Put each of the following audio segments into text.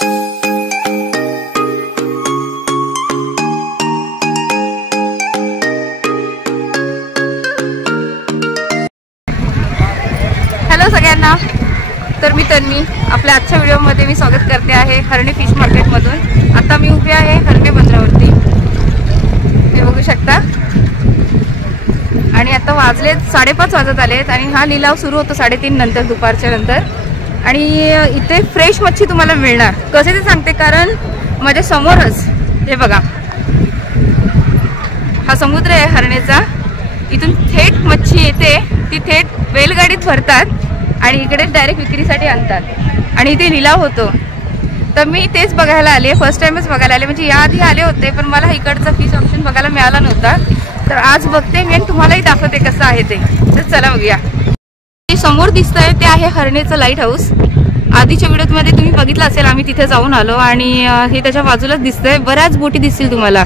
Hello सगळ्यांना, तर मी तन्वी, आपल्या आजच्या व्हिडिओमध्ये मी स्वागत करते आहे हरणे फिश मार्केटमधून। आता मी उभी आहे हरणे बंदरावरती, हे बघू शकता। आणि आता वाजले 5:30 वाजत आलेत आणि हा लिलाव सुरू होतो 3:30 नंतर, दुपारच्या नंतर। आणि इथे फ्रेश मच्छी तुम्हाला मिळणार, कसे ते सांगते। कारण माझ्या समोरच हे बघा, हा समुद्र आहे हरणेचा। इथून थेट मच्छी येते, ती थेट बैलगाडीत भरतात आणि इकडे डायरेक्ट विक्रीसाठी आणतात आणि इथे लिलाव होतो। तर मी तेच बघायला आले, फर्स्ट टाइमच बघायला आले। म्हणजे याआधी आले होते पण मला इकडचा फिश ऑप्शन बघायला मिळाला नव्हता, तर आज बघते मी आणि तुम्हालाही दाखवते कसं आहे ते। तर चला बघूया। समोर दिसतंय ते आहे हरणेचं लाईट हाऊस। आधीच्या व्हिडिओमध्ये तुम्ही बघितलं असेल, आम्ही तिथे जाऊन आलो आणि हे त्याच्या बाजूलाच दिसतंय। बऱ्याच बोटी दिसतील तुम्हाला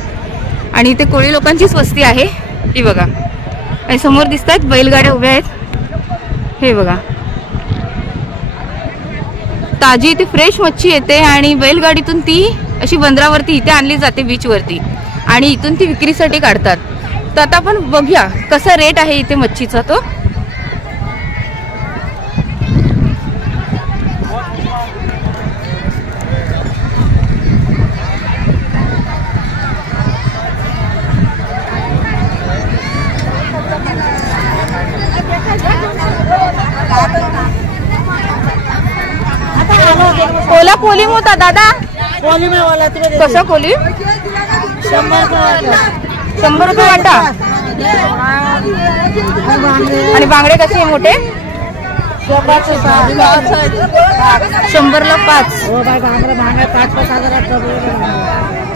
आणि इथे कोळी लोकांचीच वस्ती आहे, ती बघा। आणि समोर दिसतात बैलगाड्या उभ्या आहेत, हे बघा। ताजी इथे फ्रेश मच्छी येते आणि बैलगाडीतून ती अशी बंदरावरती इथे आणली जाते, बीच वरती, आणि इथून ती विक्रीसाठी काढतात। तर आता आपण बघूया कसा रेट आहे इथे मच्छीचा तो। कोला कोली होता दादा, कोली में वाला कसा कोली? 100 रुपये वाटा। आणि बांगडे कसे मोठे? 100 ला 5।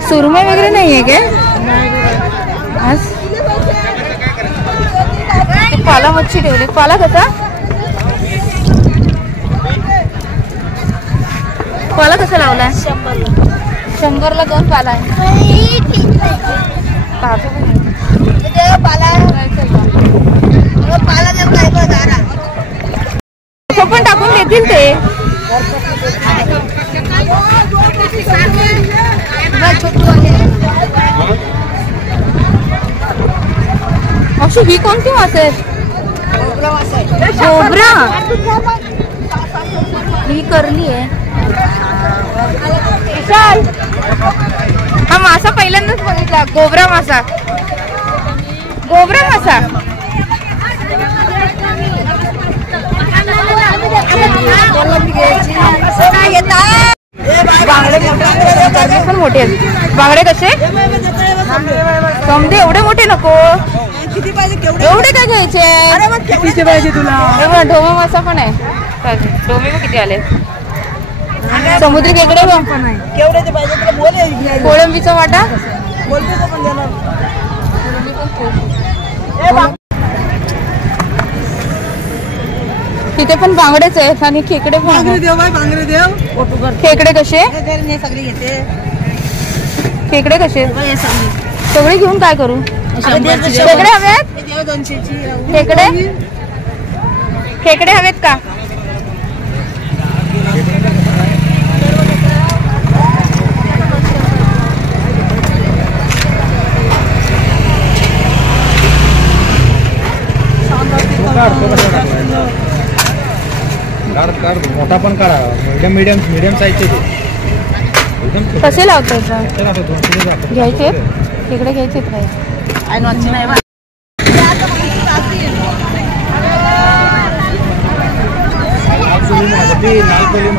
सुरमई वगैरे नाहीये काय आज? पाला मच्छी ठेवली, पाला कसा? पाला कसा लावलाय? 100 ला 2 पाला आहे। पण टाकून देतील ते। अशी ही कोणती मास आहे? गोबरा, ही करली आहे। हा मासा पहिल्यांदाच बघितला, गोबरा मासा। गोबरा मासा बांगडे पण मोठे आहेत। बांगडे कसे? समजे एवढे मोठे नको, एवढे काय घ्यायचे? किती पाहिजे तुला? ढोमा मासा पण आहे, ढोमे पण किती आले? समुद्री खेकडे कोळंबीचा वाटा, तिथे पण बांगडेच आहेत आणि खेकडे पण। खेकडे कसे? खेकडे कसे? सगळे घेऊन काय करू? खेकडे हवेत? खेकडे खेकडे हवेत का? मोठा पण काढा, मीडियम साईजचे ते कसे लावतात? घ्यायचे तिकडे, घ्यायचे काय?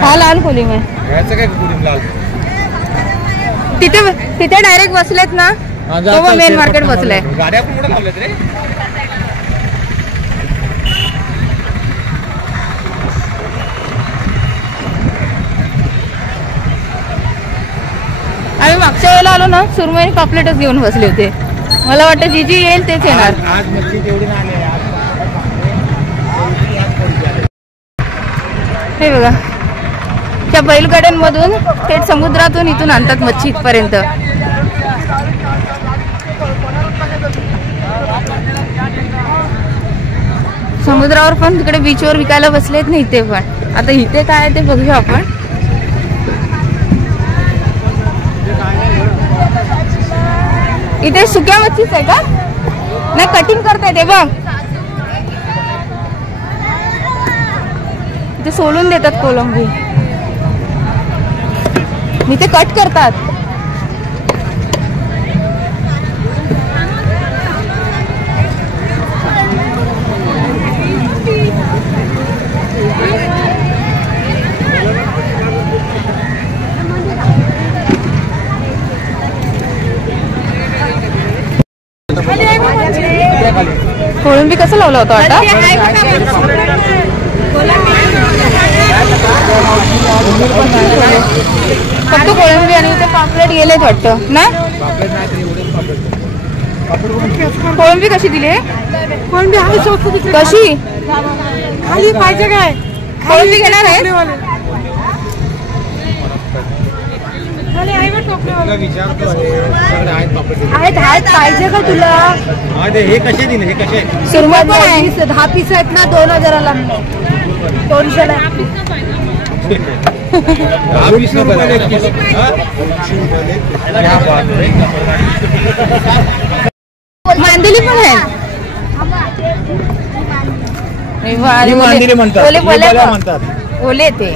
हा लाल कोली में तिथे डायरेक्ट बसलेत ना, तो मेन मार्केट बसलाय। गाड्या पण कुठे लावल्यात रे? आम्ही मागच्या वेळेला आलो ना, सुरमई पापलेटच घेऊन बसले होते। मला वाटतं जी जी येईल तेच येणार। आज मच्छी तेवढी नाही आली। हे बघा, त्या बैलगाड्यांमधून थेट समुद्रातून इथून आणतात मच्छी इथपर्यंत। समुद्रावर पण तिकडे बीचवर विकायला बसलेत ना इथे पण। आता इथे काय आहे ते बघूया आपण। इथे सुक्या मच्छीच आहे का? नाही कटिंग करताय ते बघ. इथे सोलून देतात कोलंबी. इथे कट करतात. कोळंबी कसं लावला होता आता? फक्त कोळंबी आणि इथे पापलेट गेलेत वाटतं ना. कोळंबी कशी दिली? कोळंबी कशी खाली पाहिजे काय? कोळंबी घेणार आहे? आहेत पाहिजे का तुला? हे कसे दिले? हे कसे? सुरमई पण आहे. 10 पीस आहेत ना, 2000ला 200ला. मांदेली पण आहे. मांदेली म्हणतात. ओले ते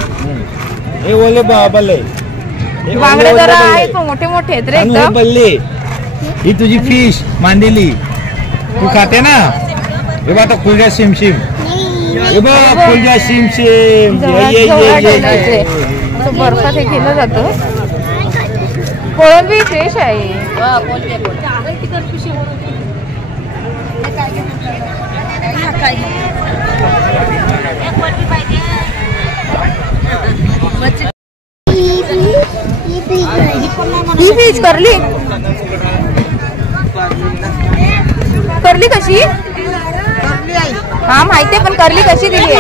हे ओले बल्ले. बांगडे जरा आहेत मोठे मोठे आहेत रे एकदम. बल्ले ही तुझी फिश मांदेली तू खाते ना. हे बघ फुलजा शिमशिम. हे बघ फुलजा शिमशिम. बर्फात हे केलं जातं. कोळंबी फ्रेश आहे. ही फिश करली करली कशी? हा माहितीये पण करली कशी दिली?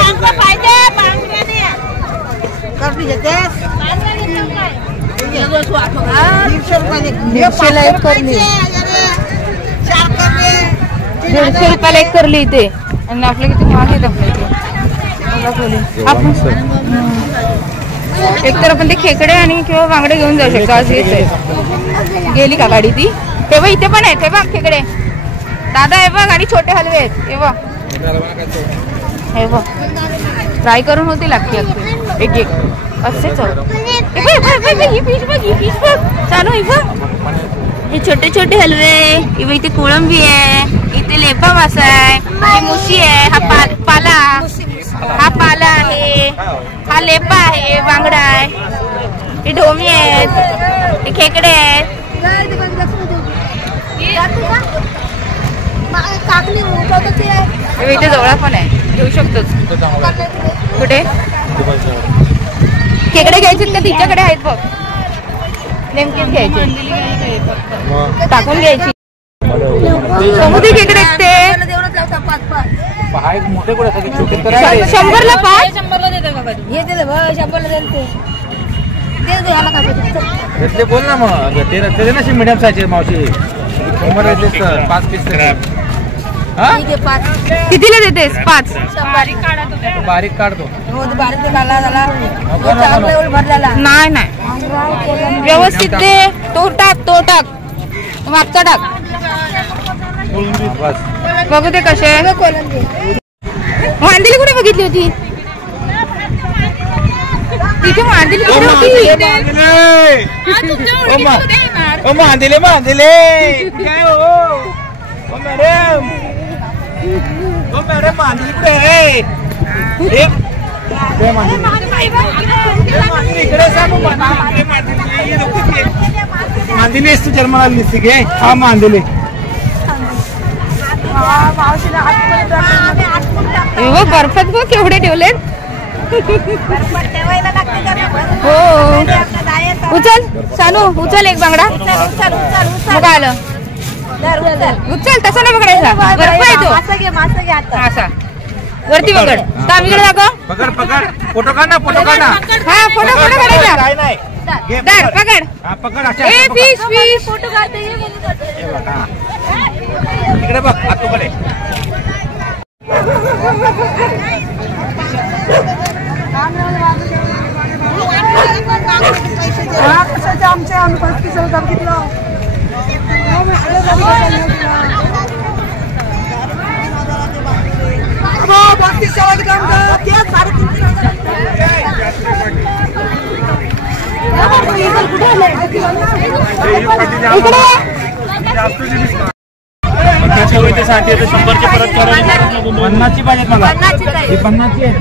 दीडशेला एक करली. 150 रुपयाला एक करली इथे. आणि आपल्या किती महाग आहेत आपल्या इथे. एकतर आपण ते खेकडे आणि किंवा बांगडे घेऊन जाऊ शकतो. आज येत आहे. गेली का गाडी ती? तेव्हा इथे पण आहेत. हे बघ खेकडे दादा. हे बघ आणि छोटे हलवे आहेत. हे बघ हे बघ फ्राय करून होते लागते एक एक असेच. हे छोटे छोटे हलवे. इथे कोळंबी आहे. इथे लेपा मासा आहे. ही मुशी आहे. हा पाला. हा पाला आहे. हा लेपा आहे. बांगडा आहे. हे ढोमी आहेत. हे खेकडे आहेत. इथे जवळ पण आहे. घेऊ शकतोच. कुठे खेकडे घ्यायचे का? तिच्याकडे आहेत बघ. नेमकेच घ्यायचे. टाकून घ्यायची. समुद्री खेकडे आहेत ते. 100ला 5. 100ला देते. बोल ना मग. ते ना मीडियम साईजचे मावशी. 5 पीस. कितीला देतेस? 5. बारीक काढतो. नाही नाही व्यवस्थित दे. तो टाक मागचा टाक. बघू ते कसे. मांदेली कुठे बघितली होती? तिथे मांदेली कुठे होती? मांदेले काय हो मॅडम? मॅडम मांदेली कुठे आहे? मांदेली असतो जन्माला दिसते घे. हा मांदेली. बर्फात बघ केवढे ठेवलेत. हो उचल सानू. उचल एक बांगडा. मग आलं. उचल. तसा नाही पकडायचा. बर्फ आहे तो. असा वरती पकड. तामीकडे दाखव. पकड. फोटो काढ ना. हा फोटो काढायचा. काय नाही. पकड. पकड. फिश फोटो काढते. इकडे बघ. आतूकडे. आमच्या पन्नासची पाहिजेत मला, ही 50ची आहे.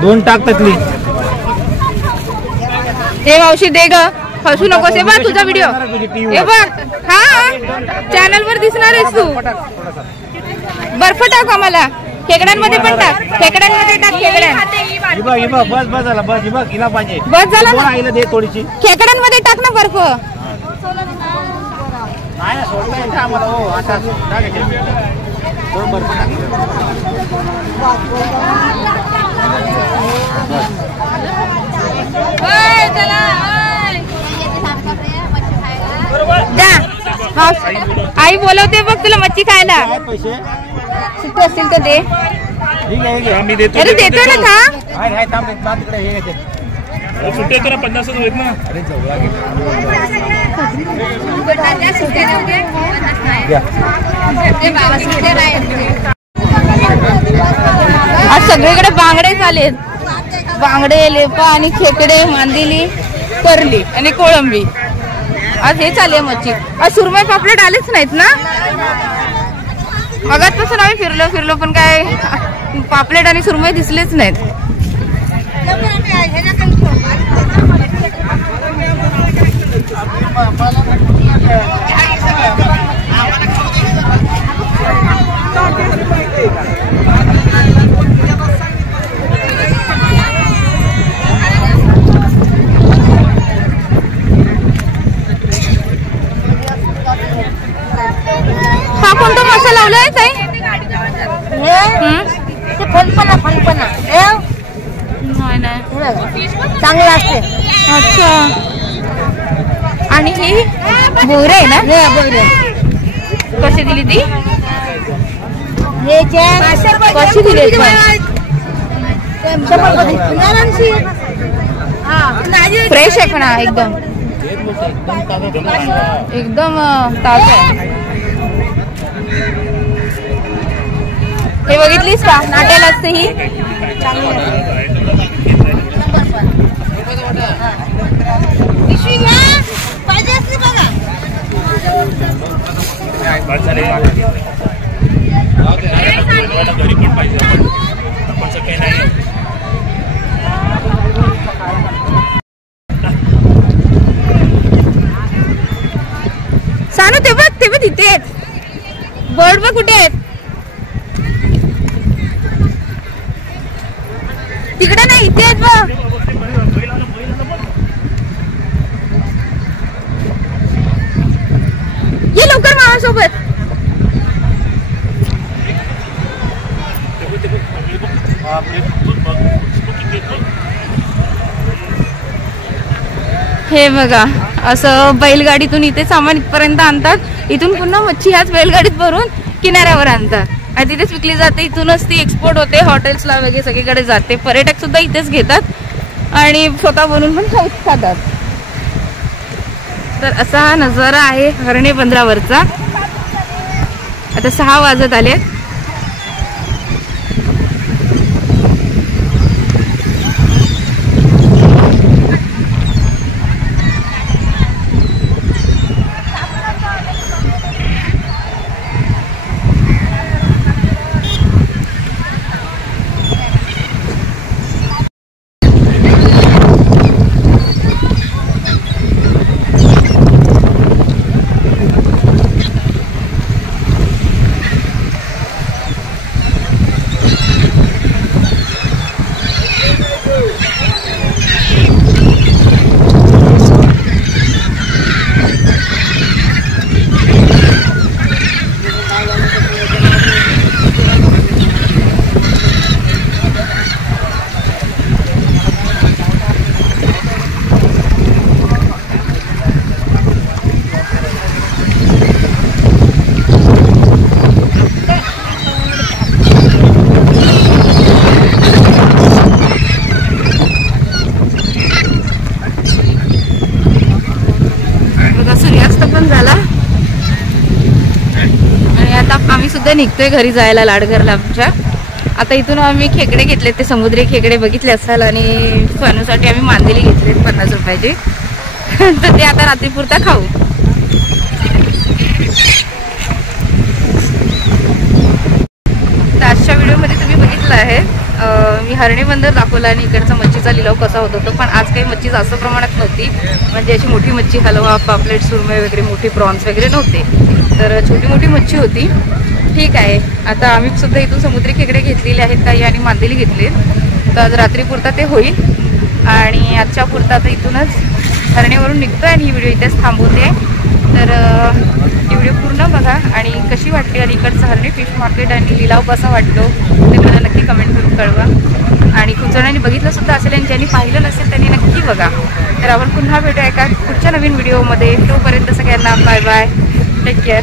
दोन टाक तकली. हे मावशी दे ग, फसू नकोस. हे बघ तुझा व्हिडिओ, हे बघ. हा चॅनल वर दिसणार आहेस तू. बर्फ टाक आम्हाला, खेकड्यांमध्ये पण टाक, खेकड्यांमध्ये टाक. खेकड्यां बस बस झाला, बस बघ हिला पाहिजे. बस झाला ना, आईला दे थोडीशी. खेकड्यांमध्ये टाक ना बर्फ. नाही सोडता येईल आम्हाला. हो आता थोडं बर्फ टाक. आई बोलवते बघ तुला मच्छी खायला. पैसे सुट्टे असतील तर दे. मी देतो. अरे देतो ना का. तिकडे हे येते सुट्टे तर 50 आहेत ना. अरे जवळ घे. आज सगळीकडे बांगडे चालेत. बांगडे, लेपा आणि खेकडे, मांदेली, करली आणि कोळंबी. आज हे चालू आहे मच्छी. आज सुरमई पापलेट आलेच नाहीत ना. मगाचपासून आम्ही फिरलो पण काय पापलेट आणि सुरमई दिसलेच नाहीत. हा कोणता मासा लावलाय ताई? फणपणा नाही चांगला असते. अच्छा. आणि ही बोर आहे ना. कशी दिली ती? कशी दिली? फ्रेश आहे पण एकदम एकदम ताजा आहे. हे बघितलीस का नाट्याला असते ही. घरी पण पाहिजे आपण सगळे नाही. सानू ते बघ तिथे आहेत. बर्ड बघ कुठे आहेत. तिकडे नाही, इथे आहेत बघ. ये लवकर मामासोबत. हे बघा असं बैलगाडीतून इथे सामान इथपर्यंत आणतात. इथून पुन्हा मच्छी ह्याच बैलगाडीत भरून किनाऱ्यावर आणतात आणि तिथेच विकली जाते. इथूनच ती एक्सपोर्ट होते, हॉटेल्सला वगैरे सगळीकडे जाते. पर्यटक सुद्धा इथेच घेतात आणि स्वतः बनवून पण खातात. तर असा हा नजारा आहे हरणे बंदरावरचा. आता 6 वाजत आले. सुद्धा निघतोय घरी जायला लाडघरला आमच्या. आता इथून आम्ही खेकडे घेतलेत, ते समुद्री खेकडे बघितले असाल, आणि फनूसाठी आम्ही मांदेली घेतलेत 50 रुपयाचे. तर ते आता रात्रीपुरता खाऊ. तर आजच्या व्हिडिओमध्ये तुम्ही बघितलं आहे मी हरणे बंदर दाखवला आणि इकडचा मच्छीचा लिलाव कसा होत होता. पण आज काही मच्छी जास्त प्रमाणात नव्हती, म्हणजे अशी मोठी मच्छी, हलवा, पापलेट, सुरमई वगैरे, मोठी प्रॉन्स वगैरे नव्हते. तर छोटी मोठी मच्छी होती. ठीक आहे, आता आम्ही सुद्धा इथून समुद्री खेकडे घेतलेले आहेत काही आणि मांदेली घेतली. तर आज रात्रीपुरता ते होईल आणि आजच्या पुरता आता इथूनच हरणेवरून निघतोय आणि ही व्हिडिओ इथेच थांबवते. तर ही व्हिडिओ पूर्ण बघा आणि कशी वाटली आणि इकडचं हरणे फिश मार्केट आणि लिलाव कसा वाटतो ते मला नक्की कमेंट करून कळवा. आणि खूप जणांनी बघितलं सुद्धा असेल आणि ज्यांनी पाहिलं नसेल त्यांनी नक्की बघा. तर आपण पुन्हा भेटूया एका पुढच्या नवीन व्हिडिओमध्ये. तोपर्यंत सगळ्यांना बाय बाय, टेक केअर.